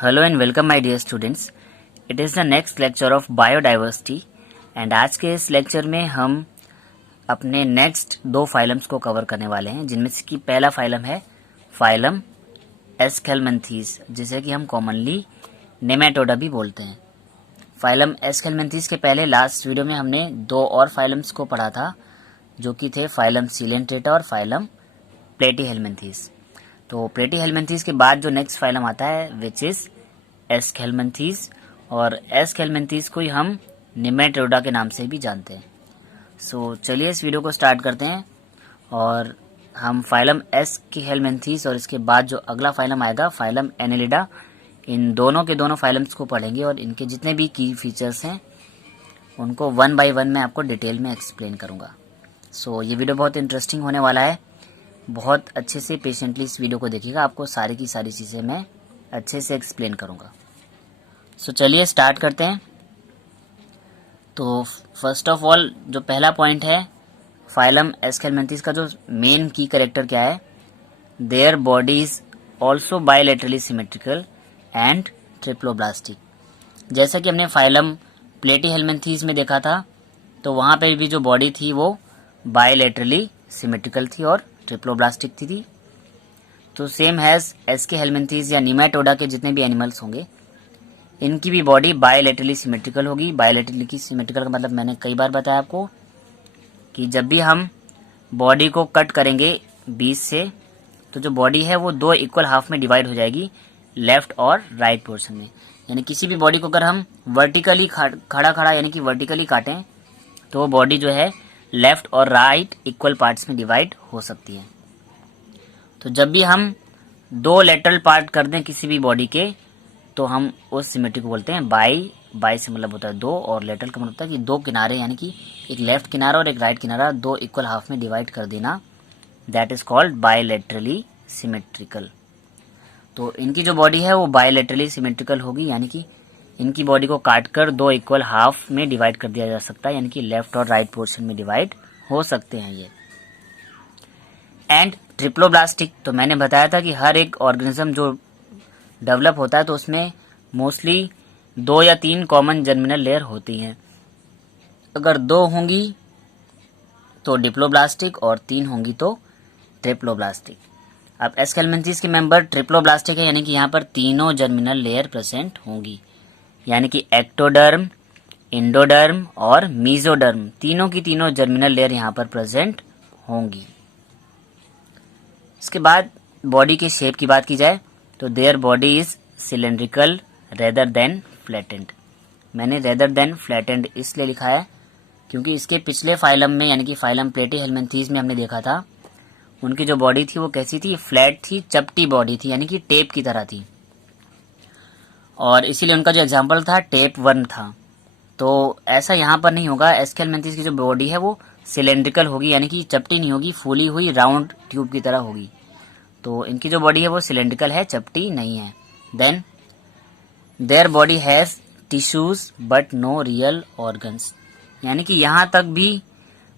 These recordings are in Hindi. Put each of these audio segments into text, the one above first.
Hello and welcome my dear students. It is the next lecture of biodiversity and आज के इस लेक्चर में हम अपने नेक्स्ट दो फाइलम्स को कवर करने वाले हैं, जिनमें से कि पहला फाइलम है फाइलम एस्केलमेंथीज, जिसे कि हम कॉमनली नेमेटोडा भी बोलते हैं। फाइलम एस्केलमेंथीज के पहले लास्ट वीडियो में हमने दो और फाइलम्स को पढ़ा था, जो कि थे फाइलम सीलेंट्रेटा और फाइलम प्लेटीहेलमिन्थीज। तो प्लेटीहेलमिन्थीज के बाद जो नेक्स्ट फाइलम आता है विच इज एस्केलमेंथीज, और एस्केलमेंथीज को ही हम नेमेटोडा के नाम से भी जानते हैं। सो चलिए इस वीडियो को स्टार्ट करते हैं और हम फाइलम एस्केलमेंथीज और इसके बाद जो अगला फाइलम आएगा फाइलम एनेलिडा, इन दोनों के दोनों फाइलम्स को पढ़ेंगे और इनके जितने भी की फीचर्स हैं उनको वन बाय वन मैं आपको डिटेल में एक्सप्लेन करूंगा। सो ये वीडियो बहुत इंटरेस्टिंग होने वाला है, बहुत अच्छे से पेशेंटली इस वीडियो को देखिएगा, आपको सारी की सारी चीज़ें मैं अच्छे से एक्सप्लेन करूंगा। सो चलिए स्टार्ट करते हैं। तो फर्स्ट ऑफ ऑल जो पहला पॉइंट है फाइलम एस्केलमेंथीज का, जो मेन की कैरेक्टर क्या है, their body is also bilaterally symmetrical and triploblastic. जैसा कि हमने फाइलम प्लेटीहेलमिन्थीज में देखा था, तो वहाँ पे भी जो बॉडी थी वो बायलैटरली सिमेट्रिकल थी और ट्रिप्लोब्लास्टिक थी। तो सेम हैज एस्केलमेंथीज या नेमेटोडा के जितने भी एनिमल्स होंगे, इनकी भी बॉडी बायलैटरली सिमेट्रिकल होगी। बायलैटरली की सिमेट्रिकल का मतलब मैंने कई बार बताया आपको कि जब भी हम बॉडी को कट करेंगे बीच से, तो जो बॉडी है वो दो इक्वल हाफ में डिवाइड हो जाएगी, लेफ्ट और राइट पोर्शन में। यानी किसी भी बॉडी को अगर हम वर्टिकली खड़ा यानी कि वर्टिकली काटें, तो वो बॉडी जो है लेफ्ट और राइट इक्वल पार्ट्स में डिवाइड हो सकती है। तो जब भी हम दो लेटरल पार्ट कर दें किसी भी बॉडी के, तो हम उस सिमेट्री को बोलते हैं बाई से मतलब होता है दो, और लेटरल का मतलब होता है कि दो किनारे, यानी कि एक लेफ्ट किनारा और एक राइट किनारा दो इक्वल हाफ में डिवाइड कर देना, that is called bilaterally symmetrical. तो इनकी जो बॉडी है वो बायलैटरली सिमेट्रिकल होगी, यानी कि इनकी बॉडी को काटकर दो इक्वल हाफ में डिवाइड कर दिया जा सकता है, यानी कि लेफ्ट और राइट पोर्शन में डिवाइड हो सकते हैं ये। एंड ट्रिप्लोब्लास्टिक, तो मैंने बताया था कि हर एक ऑर्गेनिज्म जो डेवलप होता है तो उसमें मोस्टली दो या तीन कॉमन जर्मिनल लेयर होती हैं। अगर दो होंगी तो डिप्लोब्लास्टिक और तीन होंगी तो ट्रिप्लोब्लास्टिक। अब एस्केलमेंथीज के मेंबर ट्रिप्लोब्लास्टिक है, यानी कि यहाँ पर तीनों जर्मिनल लेयर प्रेजेंट होंगी, यानी कि एक्टोडर्म, इंडोडर्म और मीजोडर्म, तीनों की तीनों जर्मिनल लेयर यहाँ पर प्रेजेंट होंगी। इसके बाद बॉडी के शेप की बात की जाए तो their body is cylindrical rather than flattened. मैंने रेदर देन फ्लैटेंड इसलिए लिखा है क्योंकि इसके पिछले फाइलम में, यानी कि फाइलम प्लेटीहेलमिन्थीज में हमने देखा था उनकी जो बॉडी थी वो कैसी थी, फ्लैट थी, चपटी बॉडी थी, यानी कि टेप की तरह थी, और इसीलिए उनका जो एग्जाम्पल था टेप वर्म था। तो ऐसा यहाँ पर नहीं होगा। एस्केलमेंथीज की जो बॉडी है वो सिलेंड्रिकल होगी, यानी कि चपटी नहीं होगी, फूली हुई राउंड ट्यूब की तरह होगी। तो इनकी जो बॉडी है वो सिलेंड्रिकल है, चपटी नहीं है। Then their body has tissues but no real organs, यानी कि यहाँ तक भी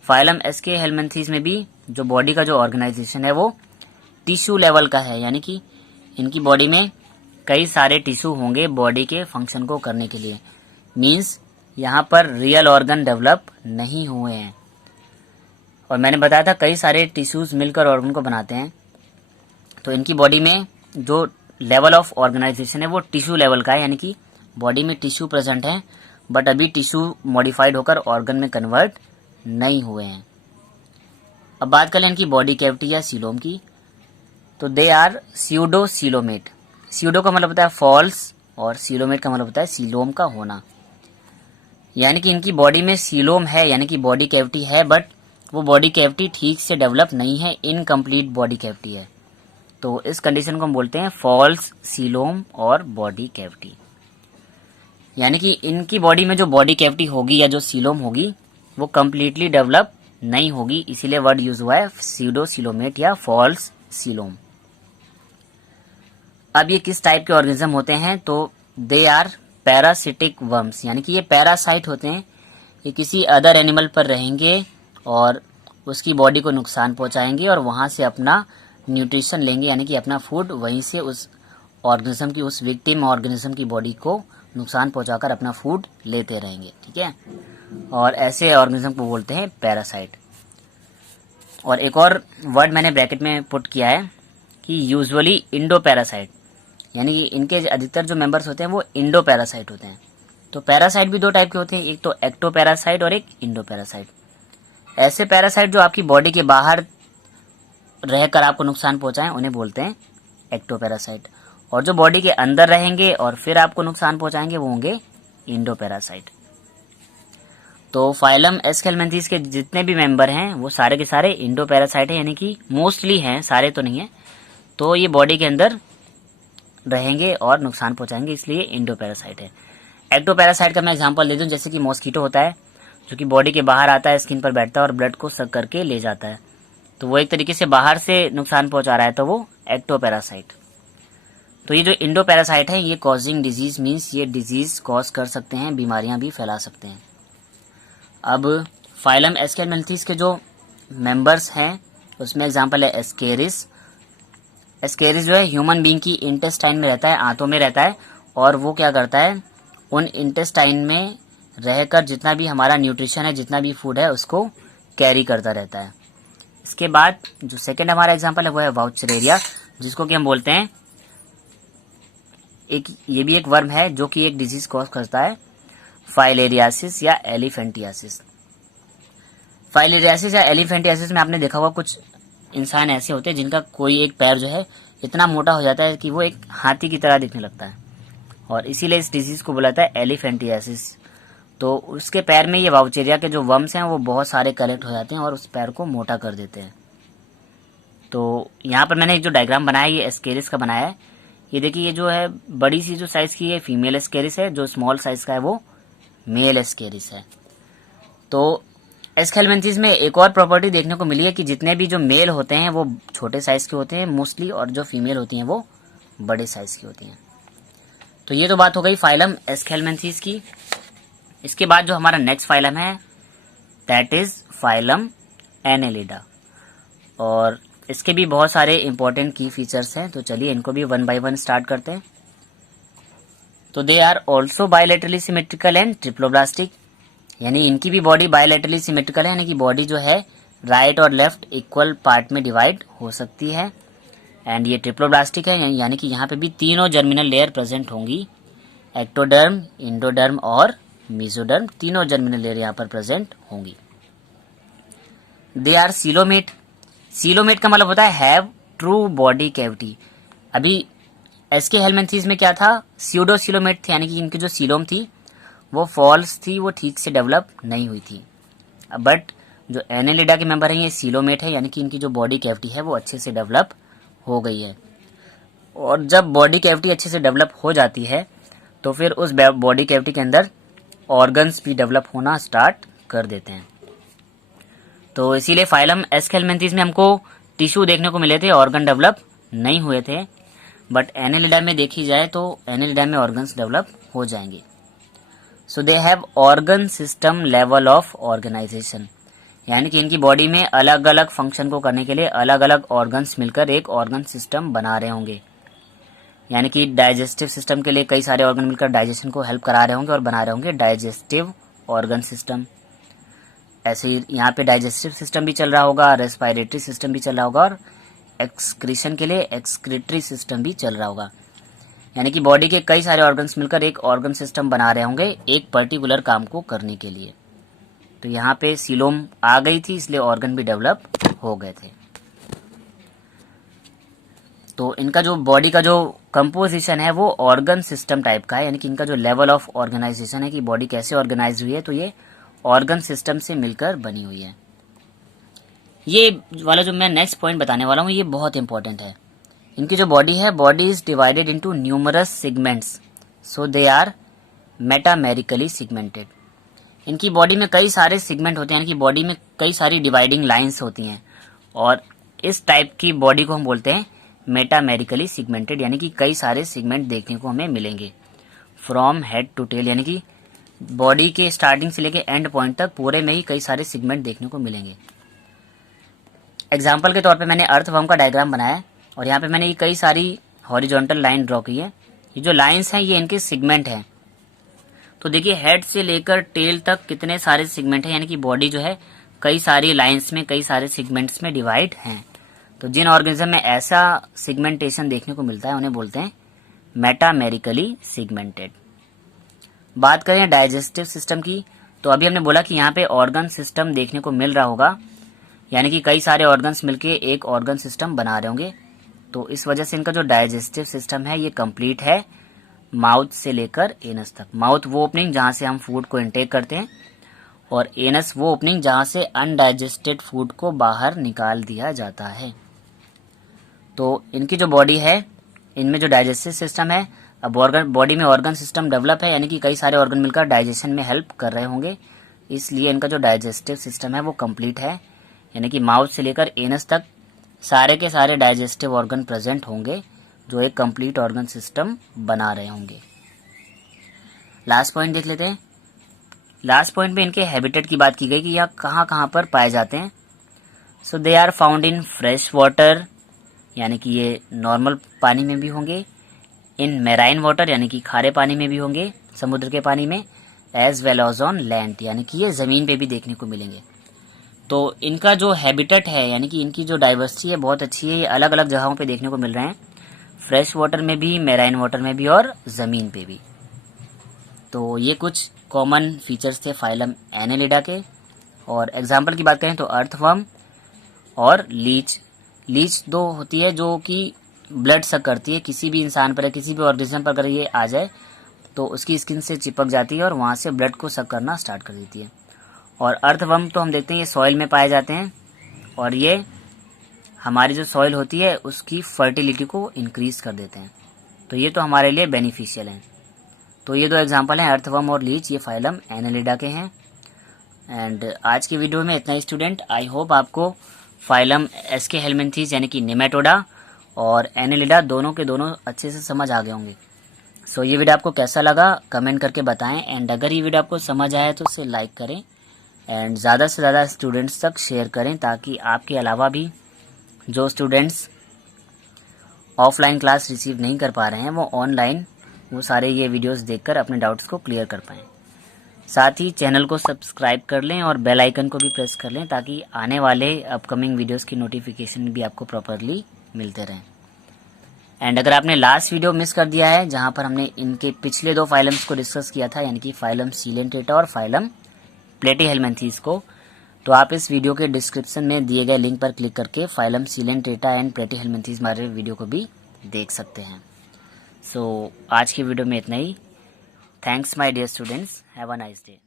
फाइलम एस्केलमेंथीज में भी जो बॉडी का जो ऑर्गेनाइजेशन है वो टिश्यू लेवल का है, यानी कि इनकी बॉडी में कई सारे टिश्यू होंगे बॉडी के फंक्शन को करने के लिए। मीन्स यहाँ पर रियल ऑर्गन डेवलप नहीं हुए हैं, और मैंने बताया था कई सारे टिश्यूज मिलकर ऑर्गन को बनाते हैं। तो इनकी बॉडी में जो लेवल ऑफ ऑर्गेनाइजेशन है वो टिश्यू लेवल का है, यानी कि बॉडी में टिश्यू प्रेजेंट है बट अभी टिश्यू मॉडिफाइड होकर ऑर्गन में कन्वर्ट नहीं हुए हैं। अब बात करें इनकी बॉडी कैविटी या सीलोम की, तो they are pseudo coelomate. Pseudo का मतलब होता है फॉल्स और सीलोमेट का मतलब होता है सीलोम का होना, यानी कि इनकी बॉडी में सीलोम है, यानी कि बॉडी कैविटी है, बट वो बॉडी कैविटी ठीक से डेवलप नहीं है, इनकम्प्लीट बॉडी कैविटी है। तो इस कंडीशन को हम बोलते हैं फॉल्स सीलोम और बॉडी कैविटी। यानी कि इनकी बॉडी में जो बॉडी कैविटी होगी या जो सीलोम होगी वो कम्प्लीटली डेवलप नहीं होगी, इसीलिए वर्ड यूज हुआ है स्यूडो सीलोमेट या फॉल्स सीलोम। अब ये किस टाइप के ऑर्गेनिज्म होते हैं, तो दे आर पैरासिटिक वर्म्स, यानी कि ये पैरासाइट होते हैं, ये किसी अदर एनिमल पर रहेंगे और उसकी बॉडी को नुकसान पहुंचाएंगे और वहां से अपना न्यूट्रिशन लेंगे, यानी कि अपना फूड वहीं से उस ऑर्गेनिज्म की, उस विक्टिम ऑर्गेनिज्म की बॉडी को नुकसान पहुंचाकर अपना फूड लेते रहेंगे, ठीक है। और ऐसे ऑर्गेनिज्म को बोलते हैं पैरासाइट। और एक और वर्ड मैंने ब्रैकेट में पुट किया है कि यूजुअली इंडो पैरासाइट, यानी कि इनके अधिकतर जो मेंबर्स होते हैं वो इंडो पैरासाइट होते हैं। तो पैरासाइट भी दो टाइप के होते हैं, एक तो एक्टो पैरासाइट और एक इंडो पैरासाइट। ऐसे पैरासाइट जो आपकी बॉडी के बाहर रहकर आपको नुकसान पहुंचाएं उन्हें बोलते हैं एक्टो पैरासाइट, और जो बॉडी के अंदर रहेंगे और फिर आपको नुकसान पहुंचाएंगे वो होंगे इंडो पैरासाइट। तो फाइलम एस्केलमेंथीज के जितने भी मेंबर हैं वो सारे के सारे इंडो पैरासाइट हैं, यानी कि मोस्टली हैं, सारे तो नहीं है। तो ये बॉडी के अंदर रहेंगे और नुकसान पहुंचाएंगे, इसलिए इंडो पैरासाइट है। एक्टो पैरासाइट का मैं एग्जांपल दे दूं, जैसे कि मॉस्किटो होता है जो कि बॉडी के बाहर आता है, स्किन पर बैठता है और ब्लड को सक करके ले जाता है, तो वो एक तरीके से बाहर से नुकसान पहुंचा रहा है, तो वो एक्टो पैरासाइट। तो ये जो इंडो पैरासाइट है ये कॉजिंग डिजीज, मीन्स ये डिजीज कॉज कर सकते हैं, बीमारियां भी फैला सकते हैं। अब फाइलम एस्केलमेंथीज के जो मेंबर्स हैं उसमें एग्जांपल है एस्केरिस। एस्केरिस जो है ह्यूमन बीइंग की इंटेस्टाइन में रहता है, आंतों में रहता है, और वो क्या करता है उन इंटेस्टाइन में रहकर जितना भी हमारा न्यूट्रिशन है, जितना भी फूड है उसको कैरी करता रहता है। इसके बाद जो सेकंड हमारा एग्जांपल है वो है वाउचरेरिया, जिसको कि हम बोलते हैं ये भी एक वर्म है जो कि एक डिजीज कॉज करता है, फाइलेरियासिस या एलिफेंटियासिस। फाइलेरियासिस या एलिफेंटियासिस में आपने देखा होगा कुछ इंसान ऐसे होते हैं जिनका कोई एक पैर जो है इतना मोटा हो जाता है कि वो एक हाथी की तरह दिखने लगता है, और इसीलिए इस डिजीज को बुलाता है एलिफेंटियासिस। तो उसके पैर में ये वाउचेरिया के जो वर्म्स हैं वो बहुत सारे कलेक्ट हो जाते हैं और उस पैर को मोटा कर देते हैं। तो यहाँ पर मैंने एक जो डायग्राम बनाया ये एस्केरिस का बनाया है। ये देखिए, ये जो है बड़ी सी जो साइज की है फीमेल एस्केरिस है, जो स्मॉल साइज का है वो मेल एस्केरिस है। तो एस्केलमेंथीज में एक और प्रॉपर्टी देखने को मिली है कि जितने भी जो मेल होते हैं वो छोटे साइज के होते हैं मोस्टली, और जो फीमेल होती हैं वो बड़े साइज की होती हैं। तो ये तो बात हो गई फाइलम एस्केलमेंथीज की। इसके बाद जो हमारा नेक्स्ट फाइलम है दैट इज फाइलम एनेलिडा, और इसके भी बहुत सारे इंपॉर्टेंट की फीचर्स हैं। तो चलिए इनको भी वन बाय वन स्टार्ट करते हैं। तो they are also bilaterally symmetrical and triploblastic, यानी इनकी भी बॉडी बायलैटरली सिमेट्रिकल है, यानी कि बॉडी जो है राइट और लेफ्ट इक्वल पार्ट में डिवाइड हो सकती है। एंड ये ट्रिप्लोब्लास्टिक है, यानी कि यहाँ पे भी तीनों जर्मिनल लेयर प्रेजेंट होंगी, एक्टोडर्म, इंडोडर्म और मेसोडर्म, तीनों जर्मिनल लेयर यहाँ पर प्रेजेंट होंगी। They are coelomate. सीलोमेट का मतलब होता है हैव ट्रू बॉडी कैविटी। अभी एसके हेलमेंथीज में क्या था, स्यूडो सीलोमेट थे, यानी कि इनकी जो सीलोम थी वो फॉल्स थी, वो ठीक से डेवलप नहीं हुई थी। बट जो एनेलिडा के मेंबर हैं ये सीलोमेट है, यानी कि इनकी जो बॉडी कैविटी है वो अच्छे से डेवलप हो गई है। और जब बॉडी कैविटी अच्छे से डेवलप हो जाती है तो फिर उस बॉडी कैविटी के अंदर ऑर्गन्स भी डेवलप होना स्टार्ट कर देते हैं। तो इसीलिए फाइलम एस्केलमेंथीज में हमको टिश्यू देखने को मिले थे, ऑर्गन डेवलप नहीं हुए थे। बट एनेलिडा में देखी जाए तो एनेलिडा में ऑर्गन्स डेवलप हो जाएंगे। So they have organ system level of organisation, यानी कि इनकी बॉडी में अलग अलग फंक्शन को करने के लिए अलग अलग ऑर्गन्स मिलकर एक ऑर्गन सिस्टम बना रहे होंगे। यानी कि डाइजेस्टिव सिस्टम के लिए कई सारे ऑर्गन मिलकर डाइजेशन को हेल्प करा रहे होंगे और बना रहे होंगे डाइजेस्टिव ऑर्गन सिस्टम। ऐसे ही यहाँ पे डाइजेस्टिव सिस्टम भी चल रहा होगा, रेस्पिरेटरी सिस्टम भी चल रहा होगा, और एक्सक्रीशन के लिए एक्सक्रीटरी सिस्टम भी चल रहा होगा। यानी कि बॉडी के कई सारे ऑर्गन्स मिलकर एक ऑर्गन सिस्टम बना रहे होंगे एक पर्टिकुलर काम को करने के लिए। तो यहाँ पे सीलोम आ गई थी, इसलिए ऑर्गन भी डेवलप हो गए थे। तो इनका जो बॉडी का जो कंपोजिशन है वो ऑर्गन सिस्टम टाइप का है, यानी कि इनका जो लेवल ऑफ ऑर्गेनाइजेशन है कि बॉडी कैसे ऑर्गेनाइज हुई है, तो ये ऑर्गन सिस्टम से मिलकर बनी हुई है। ये वाला जो मैं नेक्स्ट पॉइंट बताने वाला हूँ ये बहुत इंपॉर्टेंट है। इनकी जो बॉडी है, body is divided into numerous segments, so they are metamerically segmented. इनकी बॉडी में कई सारे सेगमेंट होते हैं, यानी कि बॉडी में कई सारी डिवाइडिंग लाइंस होती हैं, और इस टाइप की बॉडी को हम बोलते हैं मेटामेरिकली सेगमेंटेड, यानी कि कई सारे सेगमेंट देखने को हमें मिलेंगे फ्रॉम हेड टू टेल, यानी कि बॉडी के स्टार्टिंग से लेके एंड पॉइंट तक पूरे में ही कई सारे सेगमेंट देखने को मिलेंगे। एग्जाम्पल के तौर पे मैंने अर्थवर्म का डायग्राम बनाया है, और यहाँ पे मैंने ये कई सारी हॉरिजॉन्टल लाइन ड्रॉ की है। ये जो लाइंस हैं ये इनके सेगमेंट हैं। तो देखिए हेड से लेकर टेल तक कितने सारे सेगमेंट हैं, यानी कि बॉडी जो है कई सारी लाइंस में, कई सारे सेगमेंट्स में डिवाइड हैं। तो जिन ऑर्गेनिज्म में ऐसा सेगमेंटेशन देखने को मिलता है उन्हें बोलते हैं मेटामेरिकली सेगमेंटेड। बात करें डाइजेस्टिव सिस्टम की, तो अभी हमने बोला कि यहाँ पे ऑर्गन सिस्टम देखने को मिल रहा होगा, यानी कि कई सारे ऑर्गन्स मिलके एक ऑर्गन सिस्टम बना रहे होंगे। तो इस वजह से इनका जो डाइजेस्टिव सिस्टम है ये कंप्लीट है माउथ से लेकर एनस तक। माउथ वो ओपनिंग जहां से हम फूड को इनटेक करते हैं, और एनस वो ओपनिंग जहां से अनडाइजेस्टेड फूड को बाहर निकाल दिया जाता है। तो इनकी जो बॉडी है, इनमें जो डाइजेस्टिव सिस्टम है, अब बॉडी में ऑर्गन सिस्टम डेवलप है, यानी कि कई सारे ऑर्गन मिलकर डाइजेशन में हेल्प कर रहे होंगे, इसलिए इनका जो डाइजेस्टिव सिस्टम है वो कंप्लीट है, यानी कि माउथ से लेकर एनस तक सारे के सारे डाइजेस्टिव ऑर्गन प्रेजेंट होंगे जो एक कंप्लीट ऑर्गन सिस्टम बना रहे होंगे। लास्ट पॉइंट देख लेते हैं। लास्ट पॉइंट में इनके हैबिटेट की बात की गई कि यह कहाँ कहाँ पर पाए जाते हैं। So they are found in fresh water, यानी कि ये नॉर्मल पानी में भी होंगे, इन मेराइन वाटर यानी कि खारे पानी में भी होंगे, समुद्र के पानी में, as well as on land यानी कि ये जमीन पे भी देखने को मिलेंगे। तो इनका जो हैबिटेट है, यानी कि इनकी जो डाइवर्सिटी है बहुत अच्छी है, ये अलग अलग जगहों पे देखने को मिल रहे हैं, फ्रेश वाटर में भी, मेराइन वाटर में भी और जमीन पे भी। तो ये कुछ कॉमन फीचर्स थे फाइलम एनेलिडा के। और एग्जाम्पल की बात करें तो अर्थवर्म और लीच। लीच दो होती है जो कि ब्लड सक करती है, किसी भी इंसान पर, किसी भी ऑर्गेनिज्म पर अगर ये आ जाए तो उसकी स्किन से चिपक जाती है और वहां से ब्लड को सक करना स्टार्ट कर देती है। और अर्थवर्म तो हम देखते हैं ये सॉइल में पाए जाते हैं, और ये हमारी जो सॉइल होती है उसकी फर्टिलिटी को इंक्रीज कर देते हैं। तो ये तो हमारे लिए बेनिफिशियल हैं। तो ये दो एग्जांपल हैं, अर्थवर्म और लीच, ये फाइलम एनेलिडा के हैं। एंड आज की वीडियो में इतना ही स्टूडेंट। आई होप आपको फाइलम एस्के हेलमिंथीज यानी कि नेमेटोडा और एनेलिडा दोनों के दोनों अच्छे से समझ आ गए होंगे। सो ये वीडियो आपको कैसा लगा कमेंट करके बताएं, एंड अगर ये वीडियो आपको समझ आए तो उसे लाइक करें एंड ज़्यादा से ज़्यादा स्टूडेंट्स तक शेयर करें, ताकि आपके अलावा भी जो स्टूडेंट्स ऑफलाइन क्लास रिसीव नहीं कर पा रहे हैं वो ऑनलाइन वो सारे ये वीडियोस देखकर अपने डाउट्स को क्लियर कर पाएँ। साथ ही चैनल को सब्सक्राइब कर लें और बेल आइकन को भी प्रेस कर लें, ताकि आने वाले अपकमिंग वीडियोस की नोटिफिकेशन भी आपको प्रॉपरली मिलते रहें। एंड अगर आपने लास्ट वीडियो मिस कर दिया है जहां पर हमने इनके पिछले दो फाइलम्स को डिस्कस किया था, यानी कि फाइलम सीलेंटेटा और फाइलम प्लेटीहेलमिन्थीज को, तो आप इस वीडियो के डिस्क्रिप्शन में दिए गए लिंक पर क्लिक करके फाइलम सीलेंटेटा एंड प्लेटीहेलमिन्थीज हमारे वीडियो को भी देख सकते हैं। सो आज की वीडियो में इतना ही। Thanks my dear students, have a nice day.